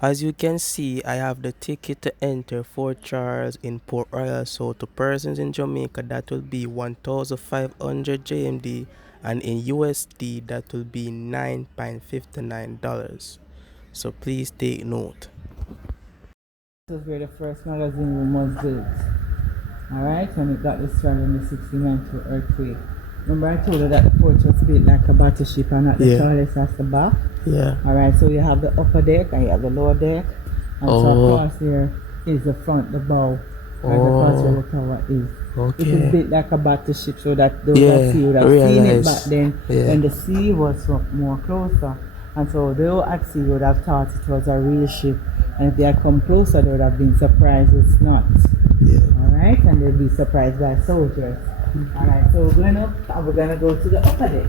As you can see, I have the ticket to enter Fort Charles in Portroyal. So to persons in Jamaica, that will be 1,500 JMD, and in USD, that will be $9.59. So please take note. This was where the first magazine room was built. Alright, and it got destroyed in the 69 earthquake. Remember I told you that the fort was built like a battleship and not the Charles as the back? Yeah. Alright, so you have the upper deck and you have the lower deck. And so across there is the front, the bow. Right across where the tower is. Okay. It is built like a battleship so that those that see would have seen it back then when the sea was more closer. And so they at sea would have thought it was a real ship. And if they had come closer, they would have been surprised it's not. Yeah. Alright, and they'll be surprised by soldiers. Alright, so we're going up and we're going to go to the upper deck.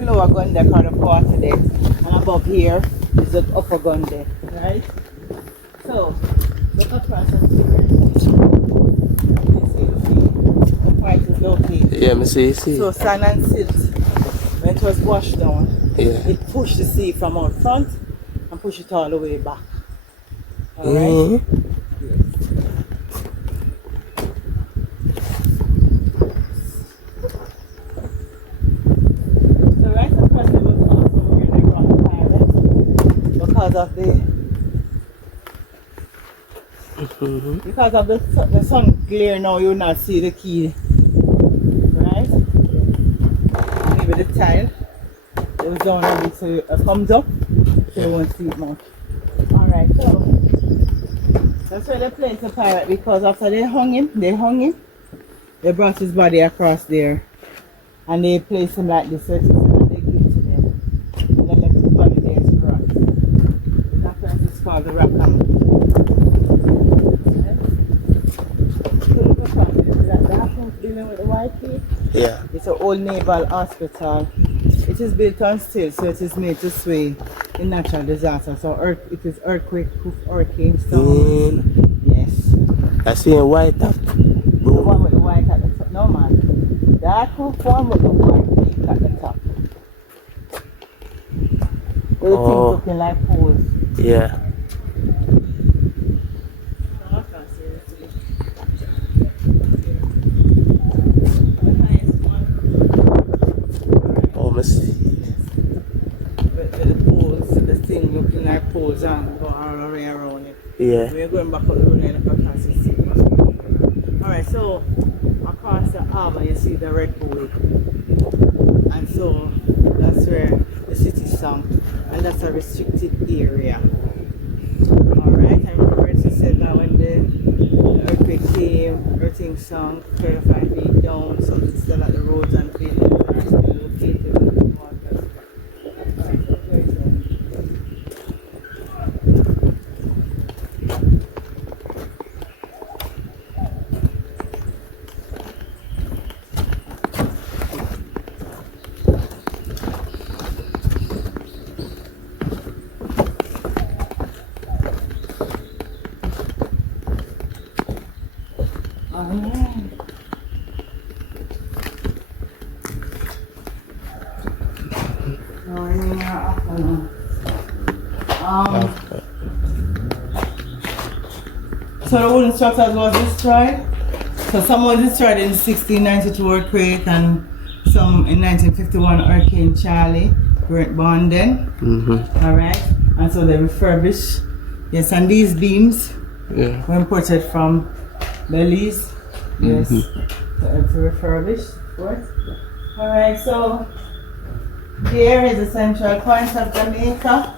Lower gun deck or the quarter deck, and above here is the upper gun deck, right? So look across and see where the point is located. Yeah, me see. So sand and silt, when it was washed down, it pushed the sea from out front and pushed it all the way back. Alright? Because of the sun glare now, you will not see the key, right? Maybe the tile, it was down a bit, so it comes up, so you won't see it much. Alright, so that's where they placed the pirate, because after they hung him, they brought his body across there, and they placed him like this, so it's what they give to them, and they left his body there to rot. That's why it's called the rock camp. Dealing with the white key. Yeah. It's an old naval hospital. It is built on steel, so it is made to sway in natural disaster. So it is earthquake proof, hurricane storm. Yes. I see a white top. The one with the white at the top. No man. That roof one with the white peak at the top. The things looking like poles. Yeah. The thing looking like poles and go all the way around it. Yeah. We're going back up the road and across the sea. Alright, so across the harbor you see the red buoy. And so that's where the city sunk. And that's a restricted area. Alright, I remember it said that when the earthquake came, everything sunk 35 feet down, so it's still at the roads and buildings are still located in the water. So the wooden structures was destroyed. So some was destroyed in 1692 earthquake and some in 1951 Hurricane Charlie. We weren't born then. Alright. And so they refurbished. Yes, and these beams were imported from Belize. Yes. So it's refurbished, of course. Alright, so here is the central point of Jamaica.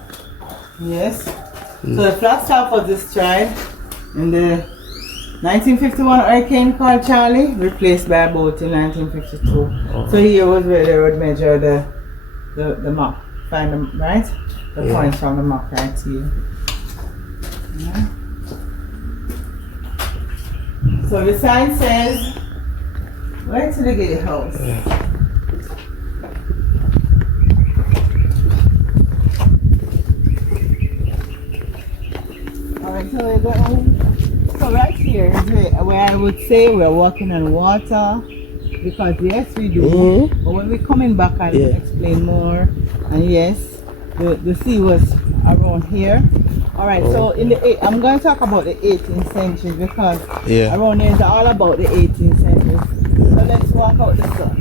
Yes. So the flagstaff was destroyed in the 1951 hurricane called Charlie, replaced by a boat in 1952. So here was where they would measure the map, find them, right? The points from the map right here. Yeah. So the sign says, where to the Giddy house? Yeah. Alright, so we're going. So right here is where I would say we're walking on water. Because yes, we do. Mm-hmm. But when we're coming back, I'll Yeah. explain more. And yes, the sea was around here. All right. So I'm going to talk about the 18th century because Yeah. around here is all about the 18th century. So let's walk out the sun.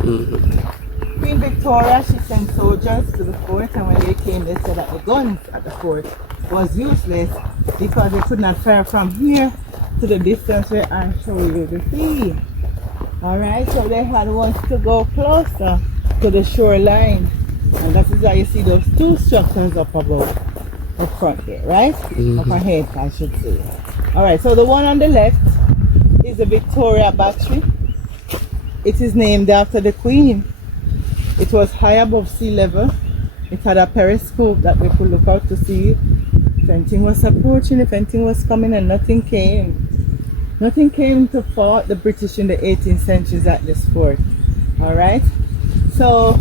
Mm-hmm. Queen Victoria, she sent soldiers to the fort, and when they came, they said that the guns at the fort was useless because they could not fire from here to the distance where I show you the sea. Alright, so they had ones to go closer to the shoreline. And that is why you see those two structures up above the front there, right? Up ahead, I should say. Alright, so the one on the left is the Victoria Battery. It is named after the Queen. It was high above sea level. It had a periscope that we could look out to see if anything was approaching, if anything was coming, and nothing came. Nothing came to fight the British in the 18th centuries at this fort. Alright? So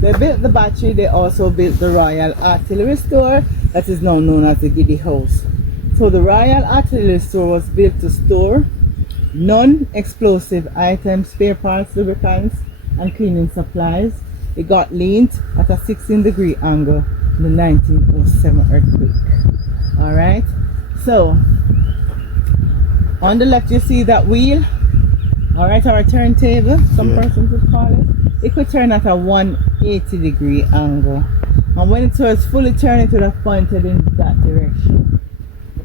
they built the battery, they also built the Royal Artillery Store that is now known as the Giddy House. So the Royal Artillery Store was built to store non-explosive items, spare parts, lubricants and cleaning supplies. It got leaned at a 16-degree angle in the 1907 earthquake. Alright? So on the left you see that wheel, alright, or a turntable, some persons would call it. It could turn at a 180-degree angle. And when it was fully turned, it would have pointed in that direction.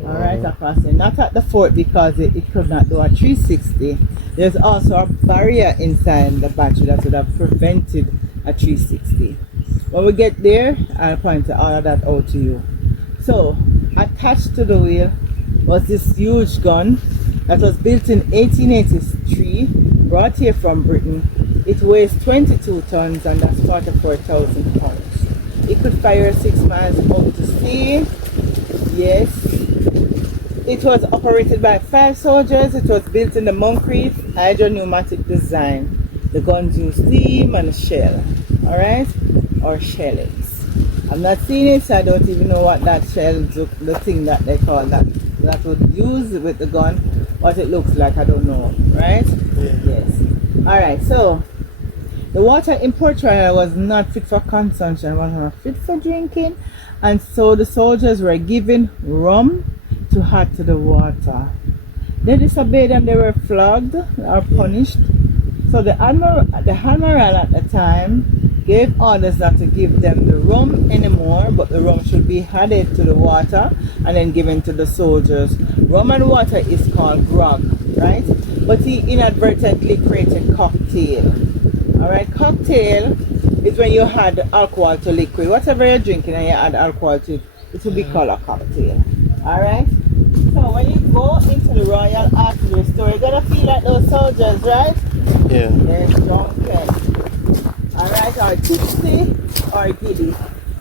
Alright, across there. Not at the fort because it could not do a 360. There's also a barrier inside the battery that would have prevented a 360. When we get there, I'll point all of that out to you. So, attached to the wheel was this huge gun that was built in 1883, brought here from Britain. It weighs 22 tons and that's 44,000 pounds. It could fire 6 miles out to sea. Yes. It was operated by 5 soldiers. It was built in the Moncrief hydro-pneumatic design. The guns use steam and shell. Alright? Or shellings. I'm not seeing it, so I don't even know what that shell, the thing that they call that would use with the gun. What it looks like, I don't know, right? Yeah. Yes. Alright, so the water in Portroyal was not fit for consumption, it was not fit for drinking, and so the soldiers were given rum to add to the water. They disobeyed and they were flogged or punished. So the admiral at the time gave orders not to give them the rum anymore, but the rum should be added to the water and then given to the soldiers. Rum and water is called grog, right? But he inadvertently created cocktail. Alright, cocktail is when you add alcohol to liquid. Whatever you're drinking and you add alcohol to it, it will be called a cocktail. Alright? So when you go into the Royal Artillery Store, you're gonna feel like those soldiers, right? Yeah. There's Sunken. Alright, or tipsy or giddy.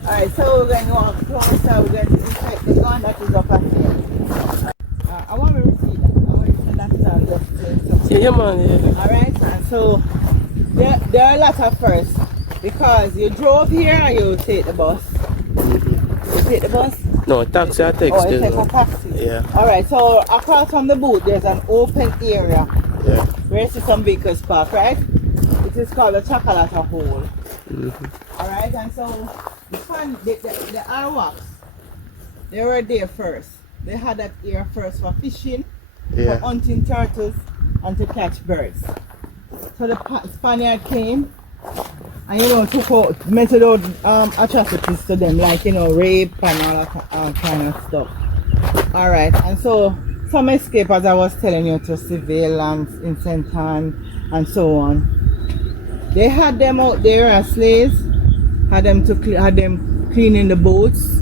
Alright, so we're going to walk closer. We're going to inspect the gun that is up here. I want to see that. I want to see that. Yeah, man. Yeah. Alright, and so there are a lot of firsts because you drove here and you take the bus. You take the bus? No, taxi I take Oh, still. you take a taxi? Yeah. Alright, so across from the booth there's an open area. Yeah. Where you see some vehicles parked, right? It is called a chocolate hole. Alright, and so the Arawaks, they were there first. They had that area first for fishing, for hunting turtles, and to catch birds. So the Spaniard came and took out, meted out atrocities to them, like rape and all that kind of stuff. Alright, and so some escape, as I was telling you, to Seville and in St. Anne and so on. They had them out there as slaves, had them cleaning the boats,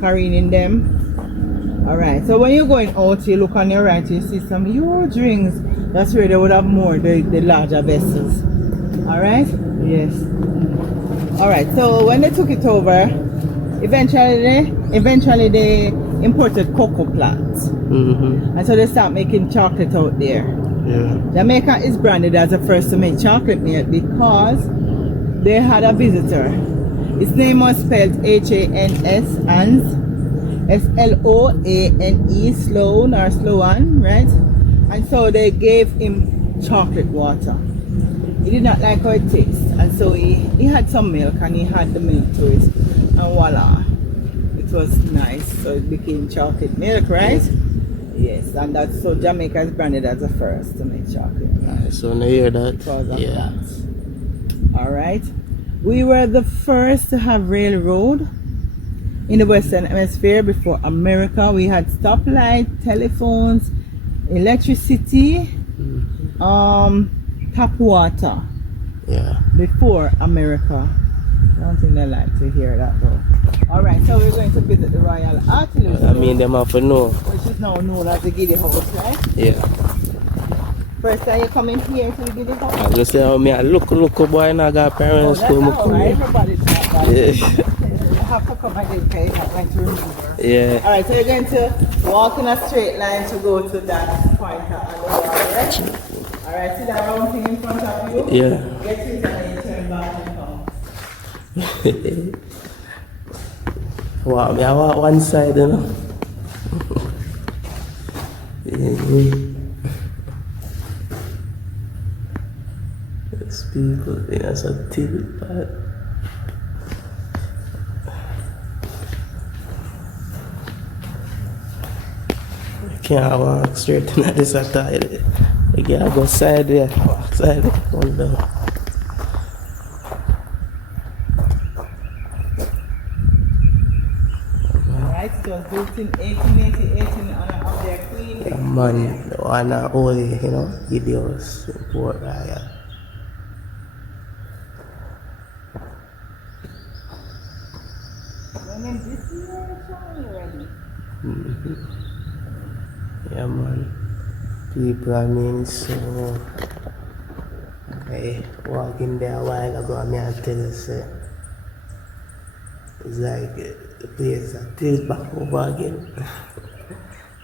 carrying them. Alright, so when you're going out, you look on your right, you see some huge rings. That's where they would have moored the larger vessels. Alright? Yes. Alright, so when they took it over, eventually eventually they imported cocoa plants. And so they start making chocolate out there. Yeah. Jamaica is branded as the first to make chocolate milk because they had a visitor. His name was spelled H-A-N-S, Hans, S-L-O-A-N-E, Sloan or Sloan, right? And so they gave him chocolate water. He did not like how it tastes, and so he had some milk and he had the milk to it, and voila, it was nice. So it became chocolate milk, right? Yes, and that's so Jamaica is branded as the first to make chocolate milk. So now hear that? Because of Yeah. that. All right, we were the first to have railroad in the Western Hemisphere before America. We had stoplight, telephones, electricity, tap water. Yeah. Before America. I don't think they like to hear that though. Alright, so we're going to visit the Royal Artillery. I mean, them have to know. Which is now known as the Giddy House, right? Yeah. First time you coming here to the Giddy House? I just say, oh, me, I look, boy, and I got parents That's to me. alright, everybody's not that. Yeah. You have to come again, okay? I'm going to remember. Yeah. Alright, so you're going to walk in a straight line to go to that pointer on the wall, right? Alright, see that round thing in front of you? Yeah. Get to it and then you turn back and come. Wow, me, I want one side, you know. These people think that's a TV part. Can't walk straight to this side. You gotta go sideways, walk sideways, come down. Alright, it was built in 1888 in honor of their queen. Yeah, man, the one and only, you know, Giddy House in Portroyal. And then this is already. Yeah, man. People, I mean, so. I walk in there a while ago, and I tell you, say, it's like the place that tilts back over again.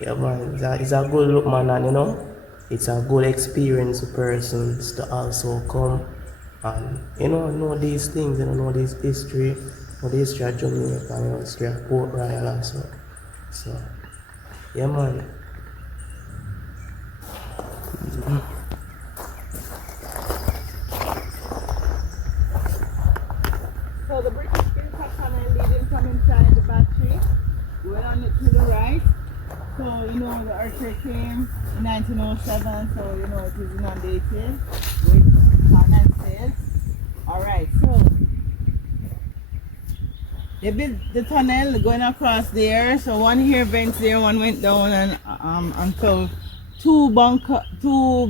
Yeah, man, it's a good look, man, and you know, it's a good experience for persons to also come and, you know these things, know this history, know the history of Jamaica, the history of Portroyal and so, yeah, man. So the British filter tunnel leading from inside the battery, went on it to the right. So you know the earthquake came in 1907, so you know it is inundated with condensate. Alright, so they built the tunnel going across there. So one here vents there, one went down, and so two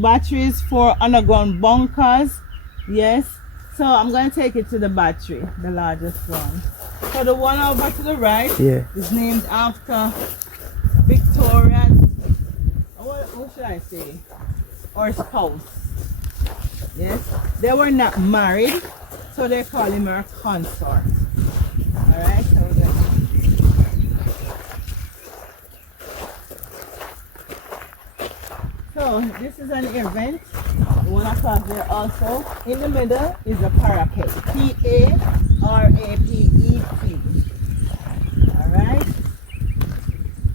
batteries, 4 underground bunkers. Yes. So I'm going to take it to the battery, the largest one. So the one over to the right is named after Victoria, what should I say, or spouse. Yes, they were not married, so they call him her consort. Alright, so we're going So this is an event. The one across there also. In the middle is a parapet. P-A-R-A-P-E-T. Alright.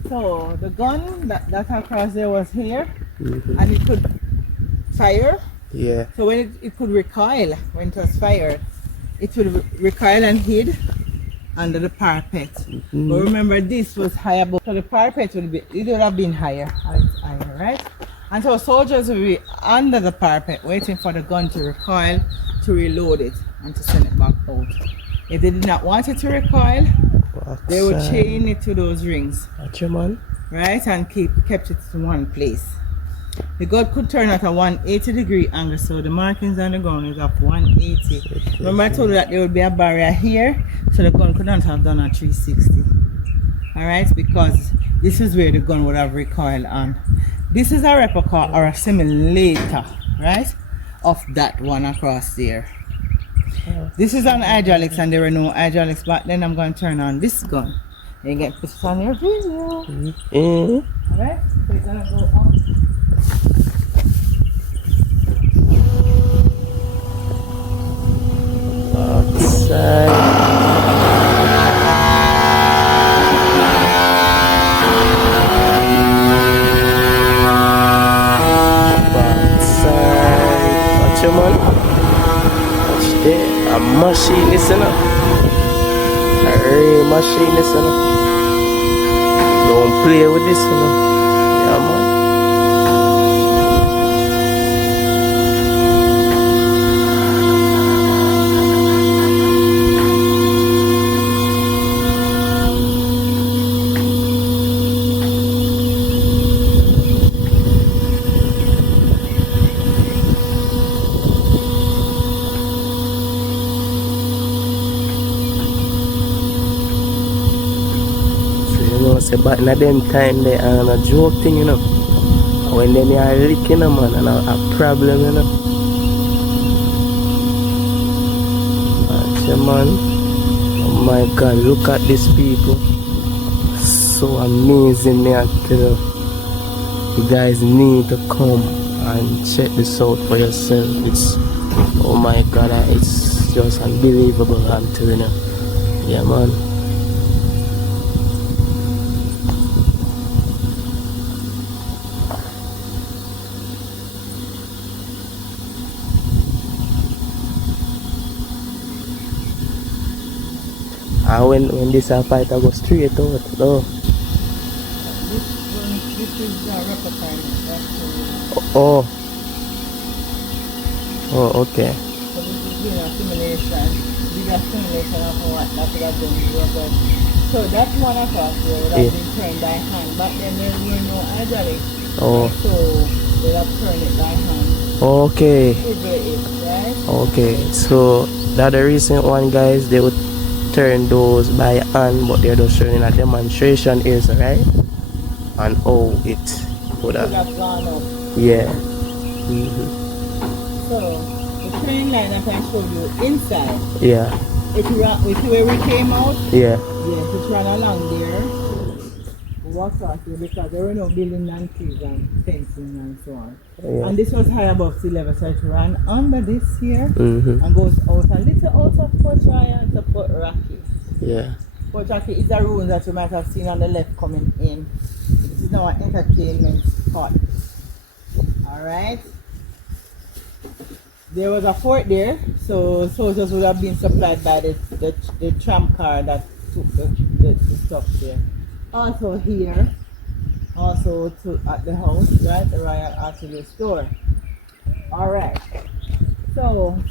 So the gun that across there was here, and it could fire. Yeah. So when it could recoil when it was fired, it would recoil and hid under the parapet. But remember, this was high above, so the parapet would have been higher, right? And so soldiers would be under the parapet waiting for the gun to recoil, to reload it, and to send it back out. If they did not want it to recoil, they would chain it to those rings, right, and kept it in one place. The gun could turn at a 180-degree angle, so the markings on the ground is up 180. Remember I told you that there would be a barrier here, so the gun could not have done a 360. Alright, because this is where the gun would have recoiled on. This is a replica or a simulator, right, of that one across there. This is on hydraulics, and there were no hydraulics back then. I'm going to turn on this gun. You get pictures on your video. Yeah. Alright? So you're gonna go on. Outside. Backside. Watch your man. Watch there. A machinist, you know. A real machinist, you know. Don't play with this, you know. Yeah, man. Say back in them time they and a joke thing, you know. When them are licking a man and a problem, you know. Watch man. Oh my god, look at these people. So amazing, me I tell you. You guys need to come and check this out for yourself. It's oh my god, it's just unbelievable, I'm telling you. Yeah man. And when this fight I go straight out, no. This is the repertoire. Oh. Oh, okay. So this is doing a simulation. Bigger simulation of what that would have been rubber. So that one across there would have been turned by hand. Back then there were no hydraulics. Oh. So they have turned it by hand. Okay. Right? Okay. So that the recent one, guys, they would turn those by hand, but they're just showing a demonstration is right, and oh, it would have gone up. Yeah. So the train line that I showed you inside. Yeah. If where we came out. Yeah. Yes, it ran along there. Walk across here because there were no building and trees and fencing and so on. Yeah. And this was high above sea level, so it ran under this here and goes out a little out of Portroyal to Port Rocky. Yeah. Port Rocky is a room that you might have seen on the left coming in. This is now an entertainment spot. Alright. There was a fort there, so soldiers would have been supplied by the tram car that took the stuff there. Also here, also at the house, right, the Royal Artillery Store. Alright, so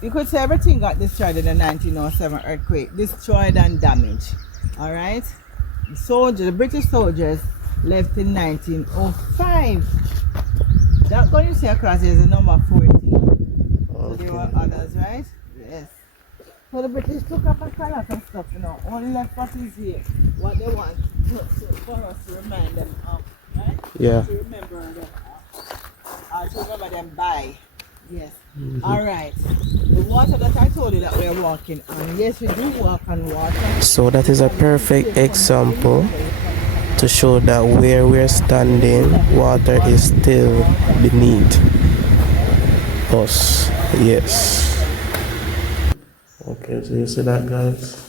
you could say everything got destroyed in the 1907 earthquake, destroyed and damaged. Alright, the British soldiers left in 1905. That going to see across here is the number 14. So there were others, right? Yes. So the British took up a lot of stuff, you know. Only left what is here. What they want for us to remind them of, right? Yeah. To remember them of. To remember them by. Yes. Alright. The water that I told you that we are walking on. Yes, we do walk on water. So that is a perfect example to show that where we're standing, water is still beneath us. Yes. Okay, so you see that, guys?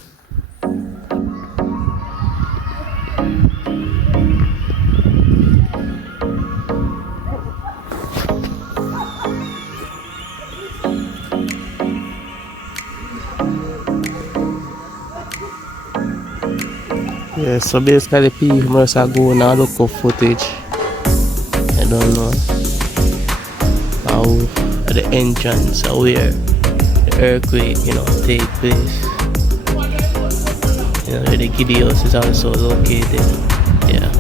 Yeah, so basically people must go now look for footage. I don't know how the entrance or where the earthquake, take place. The Giddy house is also located. Yeah.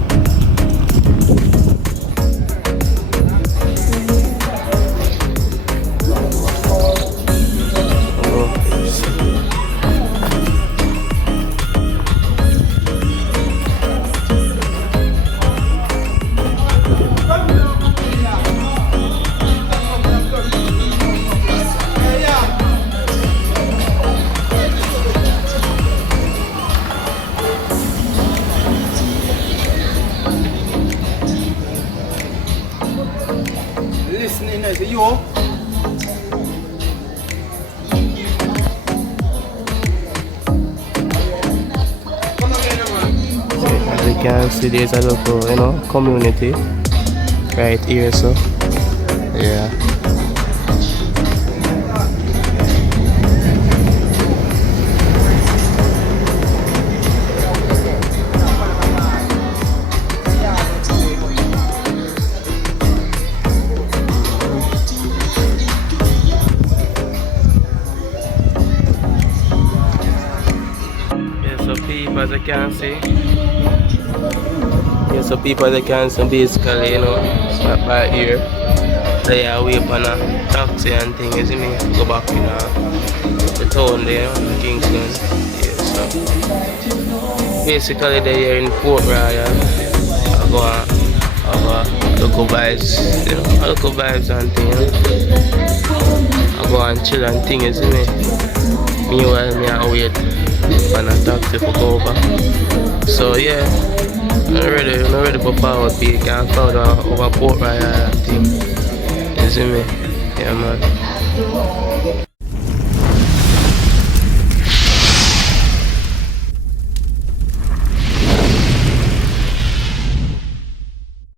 listening to you. As you can see, there's a local, community right here, so yeah. So people, as you can see, basically, stop by here. They are wait on a taxi and thing, you see me? Go back in the town there, Kingston. Yeah, so basically they are in Portroyal. I go and have a local vibes, local vibes and thing, I go and chill and thing, you see me? Meanwhile, me I wait on a taxi for go over. So yeah, I'm ready for power peak and found over Portroyal thing. You see me? Yeah, man.